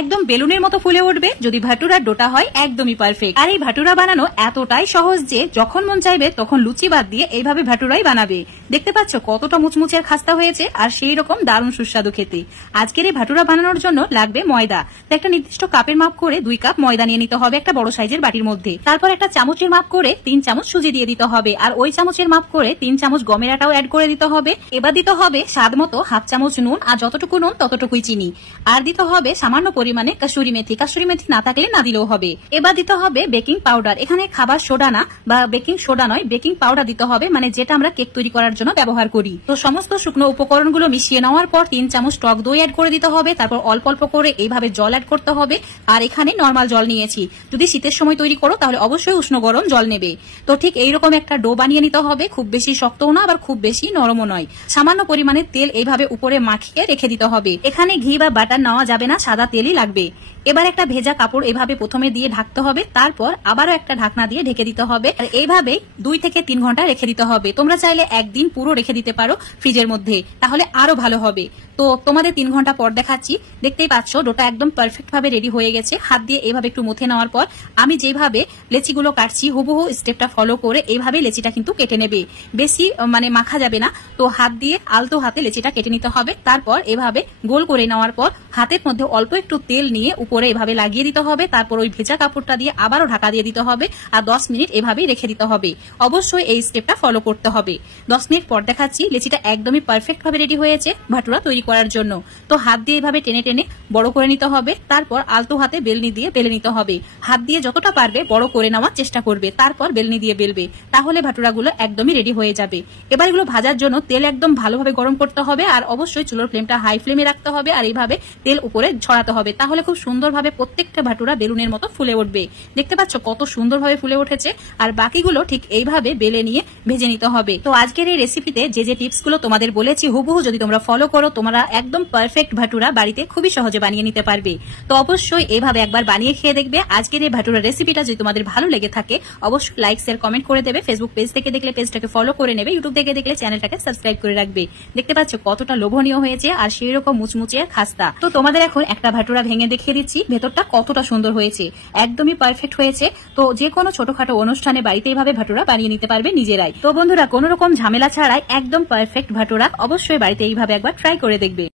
একদম বেলুনের মতো ফুলে উঠবে যদি ভাটুরার ডোটা হয় একদমই পারফেক্ট। আর এই ভাটুরা বানানো এতটাই সহজ যে যখন মন চাইবে তখন লুচি বাদ দিয়ে এইভাবে ভাটুরাই বানাবে। দেখতে পাচ্ছ কতটা মুচমুচের খাস্তা হয়েছে আর সেই রকম দারুণ সুস্বাদু খেতে। আজকের এই ভাটুরা বানানোর জন্য লাগবে ময়দা। তো একটা নির্দিষ্ট কাপের মাপ করে 2 কাপ ময়দা নিয়ে নিতে হবে একটা বড় সাইজের বাটির মধ্যে। তারপর একটা চামচের মাপ করে 3 চামচ সুজি দিয়ে দিতে হবে, আর ওই চামচের মাপ করে 3 চামচ গমের আটাও অ্যাড করে দিতে হবে। এবার দিতে হবে স্বাদ মতো হাফ চামচ নুন, আর যতটুকু নুন ততটুকুই চিনি। আর দিতে হবে সামান্য পরিমাণে কাসুরি মেথি না থাকলে না দিলেও হবে। এবার দিতে হবে বেকিং পাউডার। এখানে খাবার সোডা না বা বেকিং সোডা নয়, বেকিং পাউডার দিতে হবে, মানে যেটা আমরা কেক তৈরি করার জন্য ব্যবহার করি। তো সমস্ত শুকনো উপকরণগুলো মিশিয়ে নেওয়ার পর 3 চামচ টক দই অ্যাড করে দিতে হবে। তারপর অল্প অল্প করে এইভাবে জল অ্যাড করতে হবে। আর এখানে নরমাল জল নিয়েছি, যদি শীতের সময় তৈরি করো তাহলে অবশ্যই উষ্ণ গরম জল নেবে। তো ঠিক এইরকম একটা ডো বানিয়ে নিতে হবে, খুব বেশি শক্তও না আবার খুব বেশি নরমও নয়। সামান্য পরিমাণে তেল এইভাবে উপরে মাখিয়ে রেখে দিতে হবে। এখানে ঘি বা বাটার নেওয়া যাবে না, সাদা তেলই লাগবে। এবার একটা ভেজা কাপড় এভাবে প্রথমে দিয়ে ঢাকতে হবে, তারপর আবারও একটা ঢাকনা দিয়ে ঢেকে দিতে হবে। আর এইভাবে 2 থেকে 3 ঘন্টা রেখে দিতে হবে। তোমরা চাইলে একদিন পুরো রেখে দিতে পারো ফ্রিজের মধ্যে, তাহলে আরো ভালো হবে। তো তোমাদের 3 ঘন্টা পর দেখাচ্ছি। দেখতেই পাচ্ছ ডোটা একদম পারফেক্ট ভাবে রেডি হয়ে গেছে। হাত দিয়ে এইভাবে একটু মুথে নেওয়ার পর আমি যেভাবে লেচিগুলো কাটছি হুবহু স্টেপটা ফলো করে এইভাবে লেচিটা কিন্তু কেটে নেবে। বেশি মানে মাখা যাবে না, তো হাত দিয়ে আলতো হাতে লেচিটা কেটে নিতে হবে। তারপর এভাবে গোল করে নেওয়ার পর হাতের মধ্যে অল্প একটু তেল নিয়ে উপরে এভাবে লাগিয়ে দিতে হবে। তারপর ওই ভেজা কাপড়টা দিয়ে আবারও ঢাকা দিয়ে দিতে হবে আর 10 মিনিট এভাবেই রেখে দিতে হবে। অবশ্যই এই স্টেপটা ফলো করতে হবে। 10 মিনিট পর দেখাচ্ছি লেচিটা একদমই পারফেক্ট ভাবে রেডি হয়েছে ভাটুরা তৈরি করার জন্য। তো হাত দিয়ে এভাবে টেনে টেনে বড় করে নিতে হবে। তারপর আলতো হাতে বেলনি দিয়ে বেলে নিতে হবে। হাত দিয়ে যতটা পারবে বড় করে নেওয়ার চেষ্টা করবে, তারপর বেলনি দিয়ে বেলবে, তাহলে ভাটুরাগুলো একদমই রেডি হয়ে যাবে। এবার এগুলো ভাজার জন্য তেল একদম ভালোভাবে গরম করতে হবে, আর অবশ্যই চুলোর ফ্লেমটা হাই ফ্লেমে রাখতে হবে। আর এইভাবে তেল উপরে ছড়াতে হবে, তাহলে খুব সুন্দরভাবে প্রত্যেকটা ভাটুরা বেলুনের মতো ফুলে উঠবে। দেখতে পাচ্ছ কত সুন্দরভাবে ফুলে উঠেছে। আর বাকিগুলো ঠিক এইভাবে বেলে নিয়ে ভেজে নিতে হবে। তো আজকের এই রেসিপিতে যে যে টিপস গুলো তোমাদের বলেছি হুবহু যদি তোমরা ফলো করো, তোমরা একদম পারফেক্ট ভাটুরা বাড়িতে খুবই সহজে বানিয়ে নিতে পারবে। তো অবশ্যই এইভাবে একবার বানিয়ে খেয়ে দেখবে। আজকের এই ভাটুরা রেসিপিটা যদি তোমাদের ভালো লেগে থাকে অবশ্যই লাইক শেয়ার কমেন্ট করে দেবে। ফেসবুক পেজ থেকে দেখলে পেজটাকে ফলো করে নেবে, ইউটিউব থেকে দেখলে চ্যানেলটাকে সাবস্ক্রাইব করে রাখবে। দেখতে পাচ্ছ কতটা লোভনীয় হয়েছে আর সেই রকম মুচমুচে খাস্তা। তো তোমাদের এখন একটা ভাটুরা ভেঙে দেখিয়ে দিচ্ছি ভেতরটা কতটা সুন্দর হয়েছে, একদমই পারফেক্ট হয়েছে। তো যে কোনো ছোটখাটো অনুষ্ঠানে বাড়িতে এইভাবে ভাটুরা বানিয়ে নিতে পারবে নিজেরাই। তো বন্ধুরা কোনো রকম ঝামেলা ছাড়াই একদম পারফেক্ট ভাটুরা অবশ্যই বাড়িতে এইভাবে একবার ট্রাই করে দেখবে।